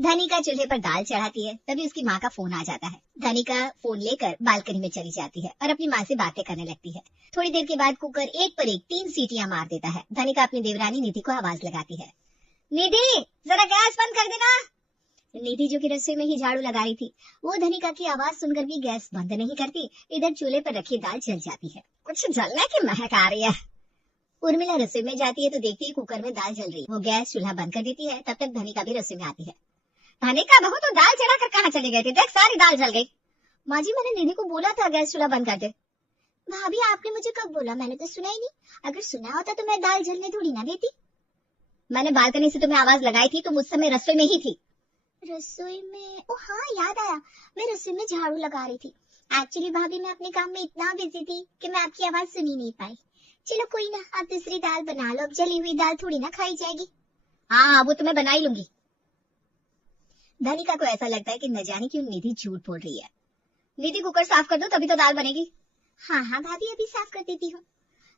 धनिका चूल्हे पर दाल चढ़ाती है, तभी उसकी माँ का फोन आ जाता है। धनिका फोन लेकर बालकनी में चली जाती है और अपनी माँ से बातें करने लगती है। थोड़ी देर के बाद कुकर एक पर एक 3 सीटियां मार देता है। धनिका अपनी देवरानी निधि को आवाज लगाती है, निधि जरा गैस बंद कर देना। निधि जो कि रसोई में ही झाड़ू लगा रही थी, वो धनिका की आवाज सुनकर भी गैस बंद नहीं करती। इधर चूल्हे पर रखी दाल जल जाती है। कुछ जलने की महक आ रही है। उर्मिला रसोई में जाती है तो देखती है कुकर में दाल जल रही है। वो गैस चूल्हा बंद कर देती है। तब तक धनिका भी रसोई में आती है। धनिका बहू तो दाल चढ़ाकर कहाँ चली गई थी? देख सारी दाल जल गई। माँ जी मैंने निधि को बोला था गैस चूल्हा बंद कर दे। भाभी आपने मुझे कब बोला? मैंने तो सुना ही नहीं। अगर सुना होता तो मैं दाल जलने थोड़ी ना देती। मैंने बालकनी से तुम्हें आवाज लगाई थी, तुम उस समय रसोई में ही थी। रसोई में? ओ हाँ याद आया, मैं रसोई में झाड़ू लगा रही थी। एक्चुअली भाभी मैं अपने काम में इतना बिजी थी कि मैं आपकी आवाज सुन ही नहीं पाई। चलो कोई ना, आप दूसरी दाल बना लो, अब जली हुई दाल थोड़ी ना खाई जाएगी। हाँ वो तो मैं बना ही लूंगी। धनिका को ऐसा लगता है कि न जाने क्यों निधि झूठ बोल रही है। निधि कुकर साफ कर दो तभी तो दाल बनेगी। हाँ हाँ भाभी अभी साफ कर देती हूँ।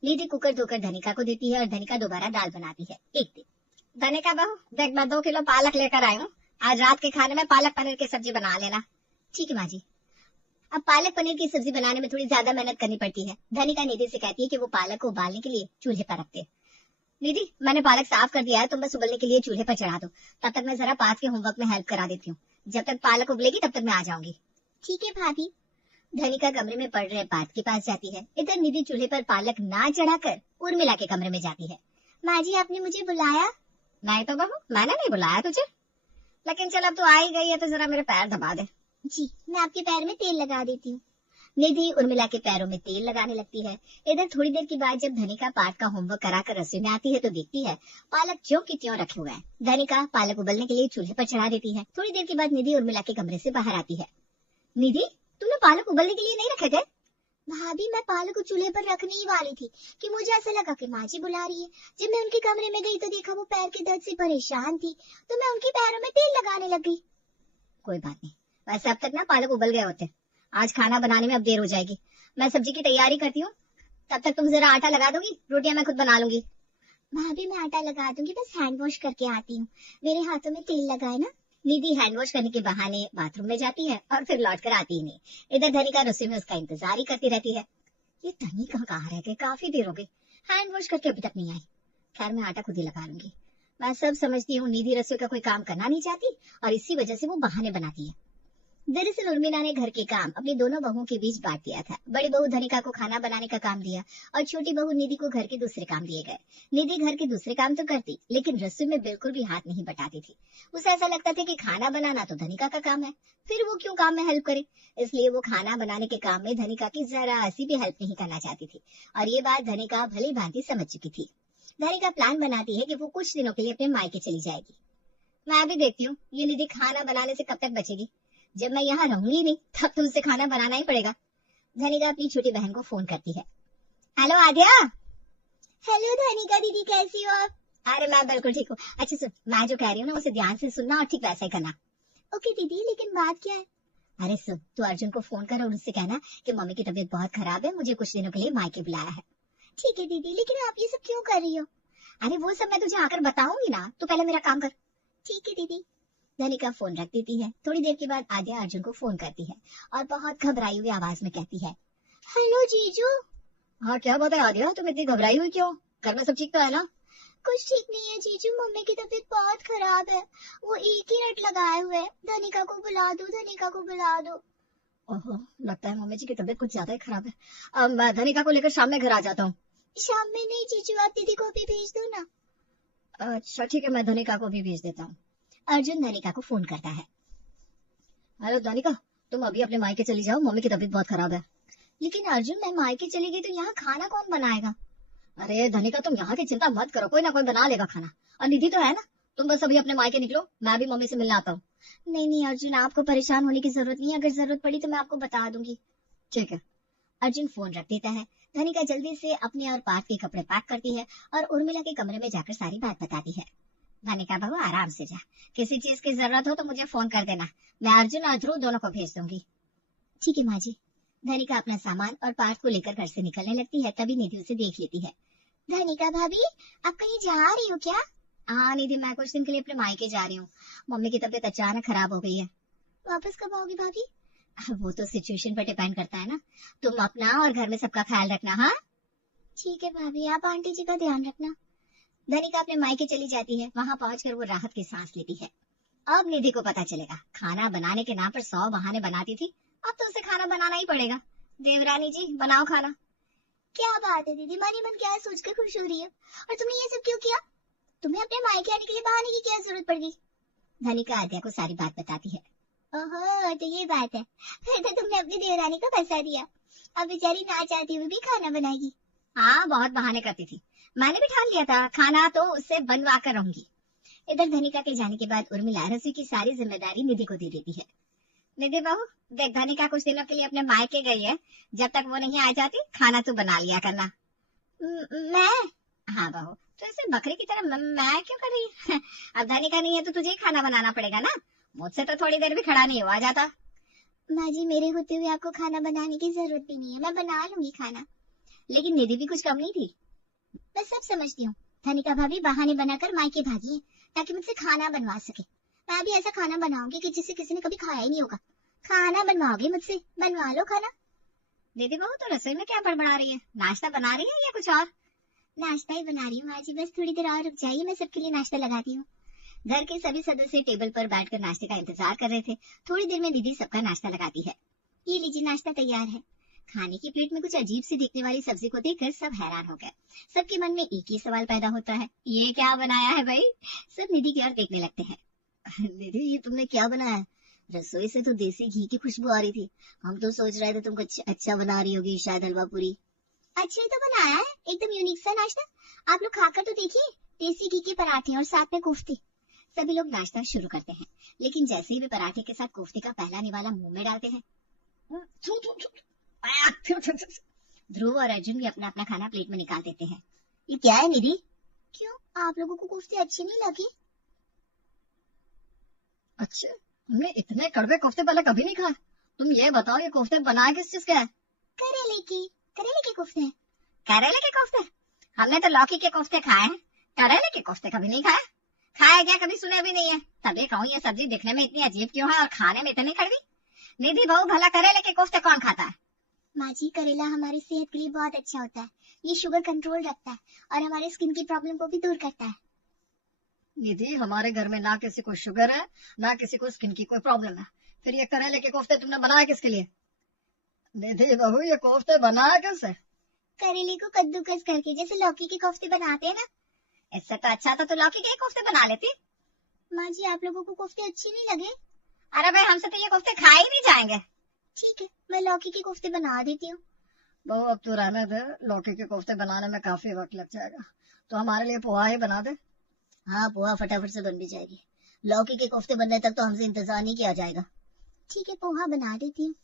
निधि कुकर धोकर धनिका को देती है और धनिका दोबारा दाल बनाती है। एक दिन धनिका बहू देख मैं 2 किलो पालक लेकर आई हूँ, आज रात के खाने में पालक पनीर की सब्जी बना लेना। ठीक है माँ जी। अब पालक पनीर की सब्जी बनाने में थोड़ी ज्यादा मेहनत करनी पड़ती है। धनिका निधि से कहती है कि वो पालक को उबालने के लिए चूल्हे पर रखते। निधि मैंने पालक साफ कर दिया है, तुम बस उबलने के लिए चूल्हे पर चढ़ा दो। तब तक मैं जरा पास के होमवर्क में हेल्प करा देती हूँ। जब तक पालक उबलेगी तब तक मैं आ जाऊंगी। ठीक है भाभी। धनिका कमरे में पढ़ रहे पार्थ के पास जाती है। इधर निधि चूल्हे पर पालक ना चढ़ाकर उर्मिला के कमरे में जाती है। माँ जी आपने मुझे बुलाया? नहीं तो बहू मैंने नहीं बुलाया तुझे, लेकिन चल अब तो आ ही गई है तो जरा मेरे पैर दबा दे। जी मैं आपके पैर में तेल लगा देती हूँ। निधि उर्मिला के पैरों में तेल लगाने लगती है। इधर थोड़ी देर के बाद जब धनिका पाठ का होमवर्क कराकर रसोई में आती है तो देखती है पालक ज्यों की त्यों रखे हुए हैं। धनिका पालक उबलने के लिए चूल्हे पर चढ़ा देती है। थोड़ी देर के बाद निधि उर्मिला के कमरे से बाहर आती है। निधि तुमने पालक उबलने के लिए नहीं रखे थे? भाभी मैं पालक को चूल्हे पर रखने ही वाली थी कि मुझे ऐसा लगा कि माँ जी बुला रही है। जब मैं उनके कमरे में गई तो देखा वो पैर के दर्द से परेशान थी, तो मैं उनके पैरों में तेल लगाने लग गई। कोई बात नहीं, वैसे अब तक ना पालक उबल गए होते। आज खाना बनाने में अब देर हो जाएगी, मैं सब्जी की तैयारी करती हूँ। तब तक तुम जरा आटा लगा दोगी, रोटियां मैं खुद बना लूंगी। भाभी मैं आटा लगा दूंगी, बस हैंड वॉश करके आती हूँ, मेरे हाथों में तेल लगाए ना। निधि हैंड वॉश करने के बहाने बाथरूम में जाती है और फिर लौट कर आती ही नहीं। इधर धनिका रसोई में उसका इंतजार ही करती रहती है। ये धनिका कहाँ रह गई? काफी देर हो गई, हैंड वॉश करके अभी तक नहीं आई। खैर मैं आटा खुद ही लगा लूंगी। मैं सब समझती हूँ निधि रसोई का कोई काम करना नहीं चाहती और इसी वजह से वो बहाने बनाती है। दरअसल उर्मिला ने घर के काम अपनी दोनों बहुओं के बीच बांट दिया था। बड़ी बहू धनिका को खाना बनाने का काम दिया और छोटी बहू निधि को घर के दूसरे काम दिए गए। निधि घर के दूसरे काम तो करती, लेकिन रसोई में बिल्कुल भी हाथ नहीं बटाती थी। उसे ऐसा लगता था कि खाना बनाना तो धनिका का काम है, फिर वो क्यों काम में हेल्प करे। इसलिए वो खाना बनाने के काम में धनिका की जरा सी भी हेल्प नहीं करना चाहती थी और ये बात धनिका भली भांति समझ चुकी थी। धनिका प्लान बनाती है कि वो कुछ दिनों के लिए अपने मायके चली जाएगी। मैं भी देखती हूँ ये निधि खाना बनाने से कब तक बचेगी। जब मैं यहाँ रहूंगी नहीं तब तो उसे खाना बनाना ही पड़ेगा। धनिका अपनी छोटी बहन को फोन करती है। हेलो आद्या। हेलो धनिका दीदी कैसी हो आप? अरे मैं बिल्कुल ठीक हूँ। अच्छा सुन, मैं जो कह रही हूँ ना उसे ध्यान से सुनना और ठीक वैसा ही करना। ओके दीदी, लेकिन बात क्या है? अरे सुन, तू अर्जुन को फोन कर और उससे कहना कि मम्मी की तबीयत बहुत खराब है, मुझे कुछ दिनों के लिए मायके बुलाया है। ठीक है दीदी, लेकिन आप ये सब क्यों कर रही हो? अरे वो सब मैं तुझे आकर बताऊंगी ना, तू पहले मेरा काम कर। ठीक है दीदी। धनिका फोन रख देती है। थोड़ी देर के बाद आद्या अर्जुन को फोन करती है और बहुत घबराई हुई आवाज में कहती है, हेलो जीजू। हाँ क्या बात है आद्या, तुम इतनी घबराई हुई क्यों? घर में सब ठीक तो है ना? कुछ ठीक नहीं है जीजू, मम्मी की तबीयत बहुत खराब है, वो एक ही रट लगाए हुए है, धनिका को बुला दो, धनिका को बुला दो। ओहो, लगता है मम्मी जी की तबीयत कुछ ज्यादा ही खराब है। अब मैं धनिका को लेकर शाम में घर आ जाता हूँ। शाम में नहीं जीजू, आप दीदी को भी भेज दो ना। अच्छा ठीक है, मैं धनिका को भी भेज देता हूँ। अर्जुन धनिका को फोन करता है। हेलो धनिका, तुम अभी अपने मायके चली जाओ, मम्मी की तबीयत बहुत खराब है। लेकिन अर्जुन मैं मायके चली गई तो यहाँ खाना कौन बनाएगा? अरे धनिका तुम यहाँ की चिंता मत करो, कोई ना कोई बना लेगा खाना। और निधि तो है ना, तुम बस अभी अपने मायके निकलो, मैं भी मम्मी से मिलने आता हूँ। नहीं नहीं अर्जुन, आपको परेशान होने की जरूरत नहीं है, अगर जरूरत पड़ी तो मैं आपको बता दूंगी। ठीक है। अर्जुन फोन रख देता है। धनिका जल्दी से अपने और पार्थ के कपड़े पैक करती है और उर्मिला के कमरे में जाकर सारी बात बताती है। धनिका बहू आराम से जा, किसी चीज की जरूरत हो तो मुझे फोन कर देना, मैं अर्जुन और ध्रुव दोनों को भेज दूंगी। ठीक है माँ जी। धनिका अपना सामान और पार्थ को लेकर घर से निकलने लगती है, तभी निधि उसे देख लेती है। धनिका भाभी, आप कहीं जा रही हो क्या? हाँ निधि, मैं कुछ दिन के लिए अपने मायके जा रही हूँ। मम्मी की तबीयत अचानक खराब हो गई है। वापस कब आओगी भाभी? वो तो सिचुएशन पर डिपेंड करता है ना। तुम अपना और घर में सबका ख्याल रखना। हाँ ठीक है भाभी, आप आंटी जी का ध्यान रखना। धनिका अपने मायके चली जाती है। वहां पहुंचकर वो राहत की सांस लेती है। अब निधि को पता चलेगा, खाना बनाने के नाम पर 100 बहाने बनाती थी, अब तो उसे खाना बनाना ही पड़ेगा। देवरानी जी बनाओ खाना। क्या बात है दीदी, मन ही मन क्या सोचकर खुश हो रही है? और तुमने ये सब क्यों किया? तुम्हें अपने मायके आने के लिए बहाने की क्या जरूरत पड़ गई? धनिका आद्या को सारी बात बताती है। ओहो, तो ये बात है। फिर तो तुमने अपनी देवरानी को फंसा दिया। अब बेचारी ना चाहती हुई भी खाना बनाएगी। हाँ, बहुत बहाने करती थी। मैंने भी ठान लिया था, खाना तो उससे बनवा कर रहूंगी। इधर धनिका के जाने के बाद उर्मिला रसोई की सारी जिम्मेदारी निधि को दे देती है। निधि बहू, देख धनिका कुछ दिनों के लिए अपने मायके गई है, जब तक वो नहीं आ जाती खाना तू बना लिया करना। मैं? हाँ बहू, तो ऐसे बकरी की तरह मैं क्यों कर रही है? अब धनिका नहीं है तो तुझे ही खाना बनाना पड़ेगा ना। मुझसे तो थोड़ी देर भी खड़ा नहीं हुआ जाता। माँ जी, मेरे होते हुए आपको खाना बनाने की जरूरत भी नहीं है, मैं बना लूंगी खाना। लेकिन निधि भी कुछ कम नहीं थी। मैं सब समझती हूँ। धनिका भाभी बहाने बनाकर मायके भागी है ताकि मुझसे खाना बनवा सके। मैं भी ऐसा खाना बनाऊंगी कि जिसे किसी ने कभी खाया ही नहीं होगा। खाना बनवाओगे मुझसे? बनवा लो खाना। दीदी बहू, तो रसोई में क्या बड़बड़ा रही है? नाश्ता बना रही है या कुछ और? नाश्ता ही बना रही हूँ माँ जी, बस थोड़ी देर और रुक जाइए, मैं सबके लिए नाश्ता लगाती हूँ। घर के सभी सदस्य टेबल पर बैठकर नाश्ते का इंतजार कर रहे थे। थोड़ी देर में दीदी सबका नाश्ता लगाती है। ये लीजिए, नाश्ता तैयार है। खाने की प्लेट में कुछ अजीब सी दिखने वाली सब्जी को देखकर सब हैरान हो गए। सबके मन में एक ही सवाल पैदा होता है, ये क्या बनाया है भाई? सब निधि की ओर देखने लगते हैं। निधि, ये तुमने क्या बनाया है? रसोई से तो देसी घी की खुशबू आ रही थी। हम तो सोच रहे थे तुम कुछ अच्छा बना रही होगी, शायद हलवा पूरी। अच्छा ही तो बनाया है, एकदम यूनिक सा नाश्ता। आप लोग खाकर तो देखिए, देसी घी के पराठे और साथ में कोफ्ते। सभी लोग नाश्ता शुरू करते हैं, लेकिन जैसे ही वे पराठे के साथ कोफ्ते का पहला निवाला मुंह में डालते हैं, ध्रुव और अर्जुन भी अपना अपना खाना प्लेट में निकाल देते हैं। ये क्या है निधि? क्यों, आप लोगों को कोफ्ते अच्छे नहीं लगे? अच्छा, हमने इतने कड़वे कोफ्ते पहले कभी नहीं खाए। तुम ये बताओ, ये कोफ्ते बनाए किस चीज के हैं? करेले के कोफ्ते हैं। करेले के कोफ्ते? हमने तो लौकी के कोफ्ते खाए हैं, करेले के कोफ्ते कभी नहीं खाए। खाया क्या, कभी सुने भी नहीं है। तभी कहूँ, ये सब्जी दिखने में इतनी अजीब क्यों है और खाने में इतनी कड़वी? निधि बहू, भला करेले के कोफ्ते कौन खाता है? माँ जी, करेला हमारी सेहत के लिए बहुत अच्छा होता है। ये शुगर कंट्रोल रखता है और हमारे स्किन की प्रॉब्लम को भी दूर करता है। निधि, हमारे घर में ना किसी को शुगर है, ना किसी को स्किन की कोई प्रॉब्लम है। फिर ये करेले के कोफ्ते तुमने बनाए किसके लिए? निधि बहू, ये कोफ्ते बनाया कैसे? करेले को कद्दूकस करके, जैसे लौकी के कोफ्ते बनाते हैं ना। इससे तो अच्छा था तो लौकी के कोफ्ते बना लेती। माँ जी, आप लोगों को कोफ्ते अच्छे नहीं लगे? अरे भाई, हमसे तो ये कोफ्ते खाए ही नहीं जाएंगे। ठीक है, मैं लौकी के कोफ्ते बना देती हूँ। बहू, अब तो रहने दे, लौकी के कोफ्ते बनाने में काफी वक्त लग जाएगा, तो हमारे लिए पोहा ही बना दे। हाँ, पोहा फटाफट से बन भी जाएगी। लौकी के कोफ्ते बनने तक तो हमसे इंतजार नहीं किया जाएगा। ठीक है, पोहा बना देती हूँ।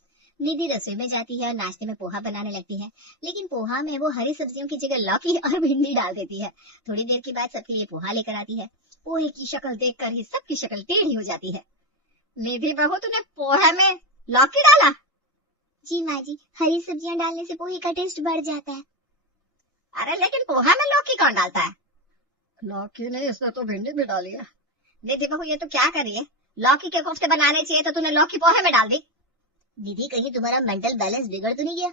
निधि रसोई में जाती है और नाश्ते में पोहा बनाने लगती है, लेकिन पोहा में वो हरी सब्जियों की जगह लौकी और भिंडी डाल देती है। थोड़ी देर के बाद सबके लिए पोहा लेकर आती है। पोहे की शक्ल देखकर ही सबकी शक्ल टेढ़ी हो जाती है। निधि बहू, तूने पोहे में लौकी डाला? जी माँ जी, हरी सब्जियां डालने से पोहे का टेस्ट बढ़ जाता है। अरे लेकिन पोहा में लौकी कौन डालता है? लौकी नहीं, इसने तो भिंडी भी डाली है। निधि बहू, ये तो क्या कर रही है? लौकी के कोफ्ते बनाने चाहिए तो तूने लौकी पोहे में डाल दी। निधि, कहीं तुम्हारा मेंटल बैलेंस बिगड़ तो नहीं गया?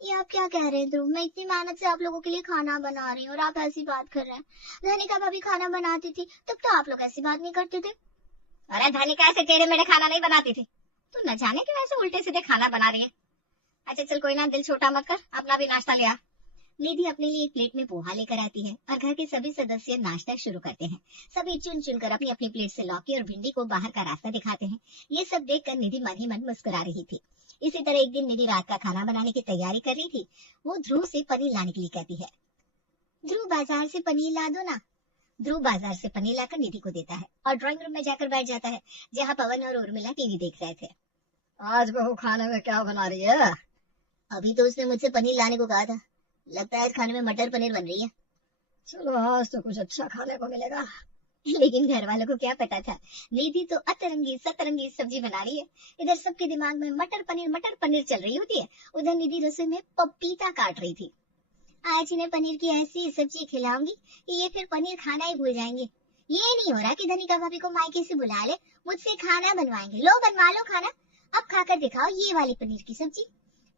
ये आप क्या कह रहे हैं ध्रुव? मैं इतनी मेहनत से आप लोगों के लिए खाना बना रही हूँ और आप ऐसी बात कर रहे हैं। धनिका भाभी खाना बनाती थी तब तो आप लोग ऐसी बात नहीं करते थे। अरे धनिका ऐसे टेढ़े मेढ़े खाना नहीं बनाती थी, तू न जाने क्यों ऐसे उल्टे सीधे खाना बना रही है। अच्छा चल, कोई ना, दिल छोटा मत कर, अपना भी नाश्ता ले आ। निधि अपने लिए एक प्लेट में पोहा लेकर आती है और घर के सभी सदस्य नाश्ता शुरू करते हैं। सभी चुन चुन कर अपनी अपनी प्लेट से लौकी और भिंडी को बाहर का रास्ता दिखाते हैं। ये सब देखकर निधि मन ही मन मुस्कुरा रही थी। इसी तरह एक दिन निधि रात का खाना बनाने की तैयारी कर रही थी। वो ध्रुव से पनीर लाने के लिए कहती है। ध्रुव, बाजार से पनीर ला दो ना। ध्रुव बाजार से पनीर लाकर निधि को देता है और ड्राइंग रूम में जाकर बैठ जाता है, जहाँ पवन और उर्मिला टीवी देख रहे थे। आज बहू खाने में क्या बना रही है? अभी तो उसने मुझसे पनीर लाने को कहा था, लगता है आज खाने में मटर पनीर बन रही है। चलो, आज तो कुछ अच्छा खाने को मिलेगा। लेकिन घर वालों को क्या पता था, निधि तो अतरंगी सतरंगी सब्जी बना रही है। इधर सबके दिमाग में मटर पनीर चल रही होती है, उधर निधि रसोई में पपीता काट रही थी। आज इन्हें पनीर की ऐसी सब्जी खिलाऊंगी कि ये फिर पनीर खाना ही भूल जाएंगे। ये नहीं हो रहा कि धनिका भाभी को मायके से बुला ले, मुझसे खाना बनवाएंगे। लो बनवा लो खाना, अब खाकर दिखाओ ये वाली पनीर की सब्जी।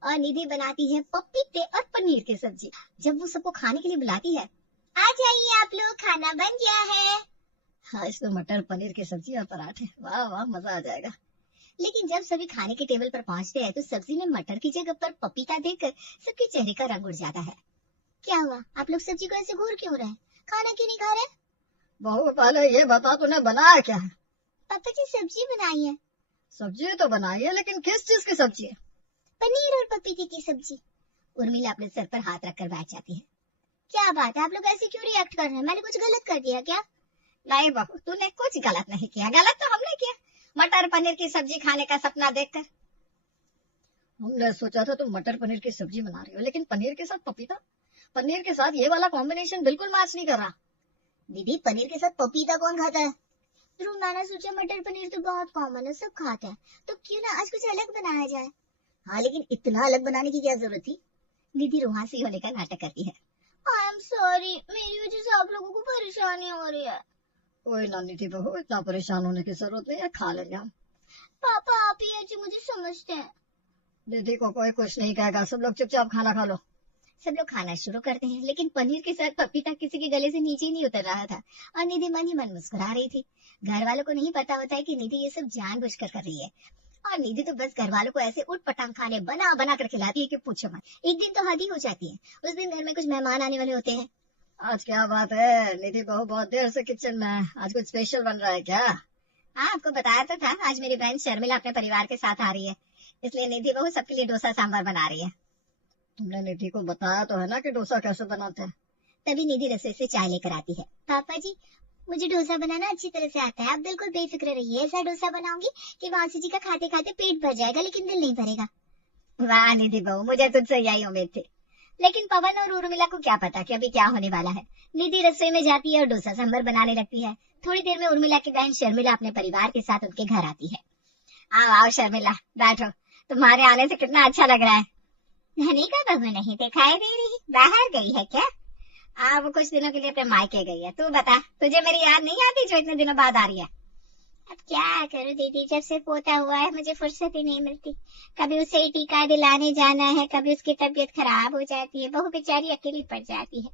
और निधि बनाती है पपीते और पनीर की सब्जी। जब वो सबको खाने के लिए बुलाती है, आ जाइए आप लोग, खाना बन गया है। हाँ, इसमें मटर पनीर की सब्जी और पराठे, वाह वाह, मजा आ जाएगा। लेकिन जब सभी खाने के टेबल पर पहुंचते हैं तो सब्जी में मटर की जगह पर पपीता देखकर सबके चेहरे का रंग उड़ जाता है। क्या हुआ, आप लोग सब्जी को ऐसे घूर क्यों रहे हैं? खाना क्यों नहीं खा रहे? बहू पहले ये बता, तूने बनाया क्या है? पापा जी सब्जी बनाई है। सब्जी तो बनाई है, लेकिन किस चीज की सब्जी है? पनीर और पपीते की सब्जी। उर्मिला अपने सर पर हाथ रखकर बैठ जाती है। क्या बात है, आप लोग ऐसे क्यों रिएक्ट कर रहे हैं? मैंने कुछ गलत कर दिया क्या? नहीं बहू, तूने कुछ गलत नहीं किया। गलत तो हमने किया, मटर पनीर की सब्जी खाने का सपना देखकर। हमने सोचा था तुम मटर पनीर की सब्जी बना रही हो, लेकिन पनीर के साथ पपीता, पनीर के साथ ये वाला कॉम्बिनेशन बिल्कुल मैच नहीं कर रहा। दीदी, पनीर के साथ पपीता कौन खाता है? फिर मैंने सोचा मटर पनीर तो बहुत कॉमन है, सब खाते हैं, तो क्यों ना आज कुछ अलग बनाया जाए। हाँ, लेकिन इतना अलग बनाने की क्या जरूरत थी? दीदी रुहासी होने का नाटक करती है। आई एम सॉरी, मेरी वजह से आप लोगों को परेशानी हो रही है। कोई ना निधि बहू, इतना परेशान होने की जरूरत नहीं है, खा लेंगे हम। पापा आप ही अच्छे मुझे समझते हैं। दीदी को कोई कुछ नहीं कहेगा, सब लोग चुपचाप खाना खा लो। सब लोग खाना शुरू करते हैं, लेकिन पनीर के साथ पपीता किसी के गले से नीचे ही नहीं उतर रहा था और निधि मन ही मन मुस्कुरा रही थी। घर वालों को नहीं पता होता है कि निधि ये सब जानबूझकर कर रही है, और निधि तो बस घर वालों को ऐसे उठ पटांग खाने बना बना कर खिलाती है कि पूछो मत। एक दिन तो हद ही हो जाती है, उस दिन घर में कुछ मेहमान आने वाले होते हैं। आज क्या बात है निधि बहू, बहुत देर से किचन में है, आज कुछ स्पेशल बन रहा है क्या? हाँ, आपको बताया तो था, आज मेरी बहन शर्मिला अपने परिवार के साथ आ रही है, इसलिए निधि बहू सबके लिए डोसा सांभर बना रही है। तुमने निधि को बताया तो है ना कि डोसा कैसे बनाते हैं? तभी निधि रसोई से चाय लेकर आती है। पापा जी, मुझे डोसा बनाना अच्छी तरह से आता है, आप बिल्कुल बेफिक्र रहिए। ऐसा डोसा बनाऊंगी कि मौसी जी का खाते खाते पेट भर जाएगा, लेकिन दिल नहीं भरेगा। वाह निधि बहू, मुझे तुझसे यही उम्मीद थी। लेकिन पवन और उर्मिला को क्या पता कि अभी क्या होने वाला है। निधि रसोई में जाती है और डोसा सांभर बनाने लगती है। थोड़ी देर में उर्मिला की बहन शर्मिला अपने परिवार के साथ उनके घर आती है। आओ आओ शर्मिला, बैठो, तुम्हारे आने से कितना अच्छा लग रहा है। धनिका बहू नहीं दिखाई दे रही, बाहर गई है क्या? वो कुछ दिनों के लिए अपने मायके गई है। तू बता, तुझे मेरी याद नहीं आती जो इतने दिनों बाद आ रही है? अब क्या करूं दीदी, जब से पोता हुआ है मुझे फुर्सत ही नहीं मिलती। कभी उसे टीका दिलाने जाना है, कभी उसकी तबीयत खराब हो जाती है, बहू बेचारी अकेली पड़ जाती है।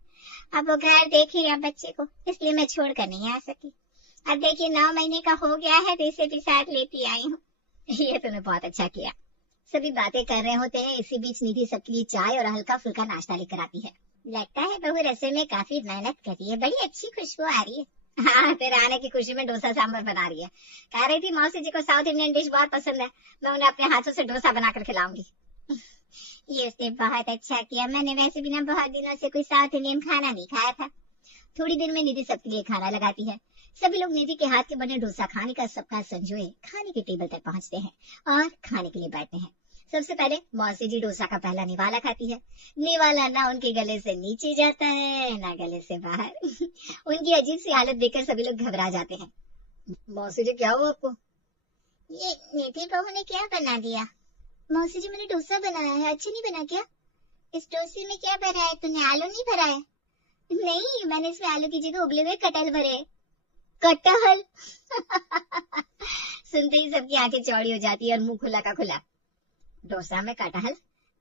अब वो घर देख ही रहा बच्चे को, इसलिए मैं छोड़कर नहीं आ सकी। अब देखिए 9 महीने का हो गया है तो इसे भी साथ लेती आई हूँ। ये तूने बहुत अच्छा किया। सभी बातें कर रहे होते हैं, इसी बीच निधि सबके लिए चाय और हल्का फुल्का नाश्ता लेकर आती है। लगता है बहू रसोई में काफी मेहनत करी है, बड़ी अच्छी खुशबू आ रही है। हाँ, तेरे आने की खुशी में डोसा सांभर बना रही है। कह रही थी मौसी जी को साउथ इंडियन डिश बहुत पसंद है, मैं उन्हें अपने हाथों से डोसा बनाकर खिलाऊंगी। ये उसने बहुत अच्छा किया, मैंने वैसे भी ना बहुत दिनों से कोई साउथ इंडियन खाना नहीं खाया था। थोड़ी देर में निधि सबके लिए खाना लगाती है। सभी लोग निधि के हाथ के बने डोसा खाने का सबका संजोए खाने के टेबल तक पहुंचते हैं और खाने के लिए बैठते हैं। सबसे पहले मौसी जी डोसा का पहला निवाला खाती है। निवाला ना उनके गले से नीचे जाता है ना गले से बाहर। उनकी अजीब सी हालत देखकर सभी लोग घबरा जाते हैं। मौसी जी क्या हुआ आपको? ये निधि बहू ने क्या बना दिया? मौसी जी मैंने डोसा बनाया है, अच्छा नहीं बना क्या? इस डोसे में क्या भरा है तूने, आलू नहीं भरा है? नहीं, मैंने इसमें आलू की जगह उबले हुए कटहल भरे। कटहल? सुनते ही सबकी आंखें चौड़ी हो जाती है और मुंह खुला का खुला। डोसा में कटहल?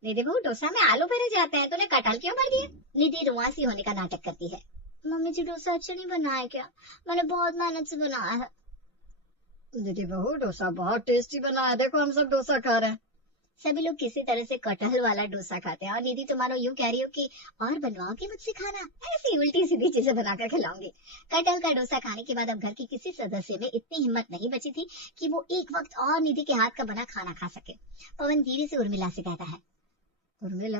निधि बहू, डोसा में आलू भरे जाते हैं, तूने कटहल क्यों भर दिया? निधि रुआसी होने का नाटक करती है। मम्मी जी डोसा अच्छा नहीं बना है क्या? मैंने बहुत मेहनत से बनाया है। निधि बहू, डोसा बहुत टेस्टी बना है, देखो हम सब डोसा खा रहे हैं। सभी लोग किसी तरह से कटहल वाला डोसा खाते हैं और निधि तो मानो यूं कह रही हो कि और बनवाओगे मुझसे खाना, ऐसी उल्टी सीधी चीजें बनाकर खिलाऊंगी। कटहल का डोसा खाने के बाद अब घर के किसी सदस्य में इतनी हिम्मत नहीं बची थी कि वो एक वक्त और निधि के हाथ का बना खाना खा सके। पवन धीरे से उर्मिला से कहता है, उर्मिला,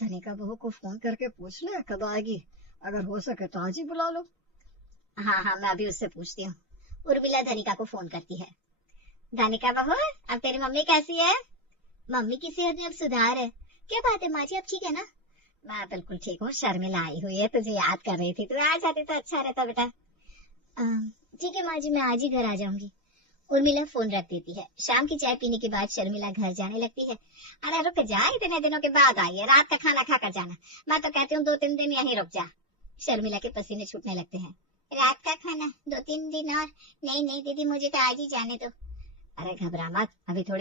धनिका बहू को फोन करके पूछ ले कब आएगी, अगर हो सके तो आज ही बुला लो। हाँ हाँ, मैं अभी उससे पूछती हूँ। उर्मिला धनिका को फोन करती है। धनिका बहू, अब तेरी मम्मी कैसी है? मम्मी की सेहत में अब सुधार है। क्या बात है माँ जी, अब ठीक है ना? मैं बिल्कुल ठीक हूँ, शर्मिला आई हुई है, तुझे याद कर रही थी, तू आ जाती तो अच्छा रहता बेटा। ठीक है माँ जी, मैं आज ही घर आ जाऊंगी। उर्मिला फोन रख देती है। शाम की चाय पीने के बाद शर्मिला घर जाने लगती है। अरे रुक जा, इतने दिनों के बाद आई है, रात का खाना खाकर जाना। मैं तो कहती हूँ 2-3 दिन यहीं रुक जा। शर्मिला के पसीने छूटने लगते हैं। रात का खाना 2-3 दिन और। नहीं नहीं दीदी, मुझे तो आज ही जाने दो। अरे घबरा मत, अभी थोड़ी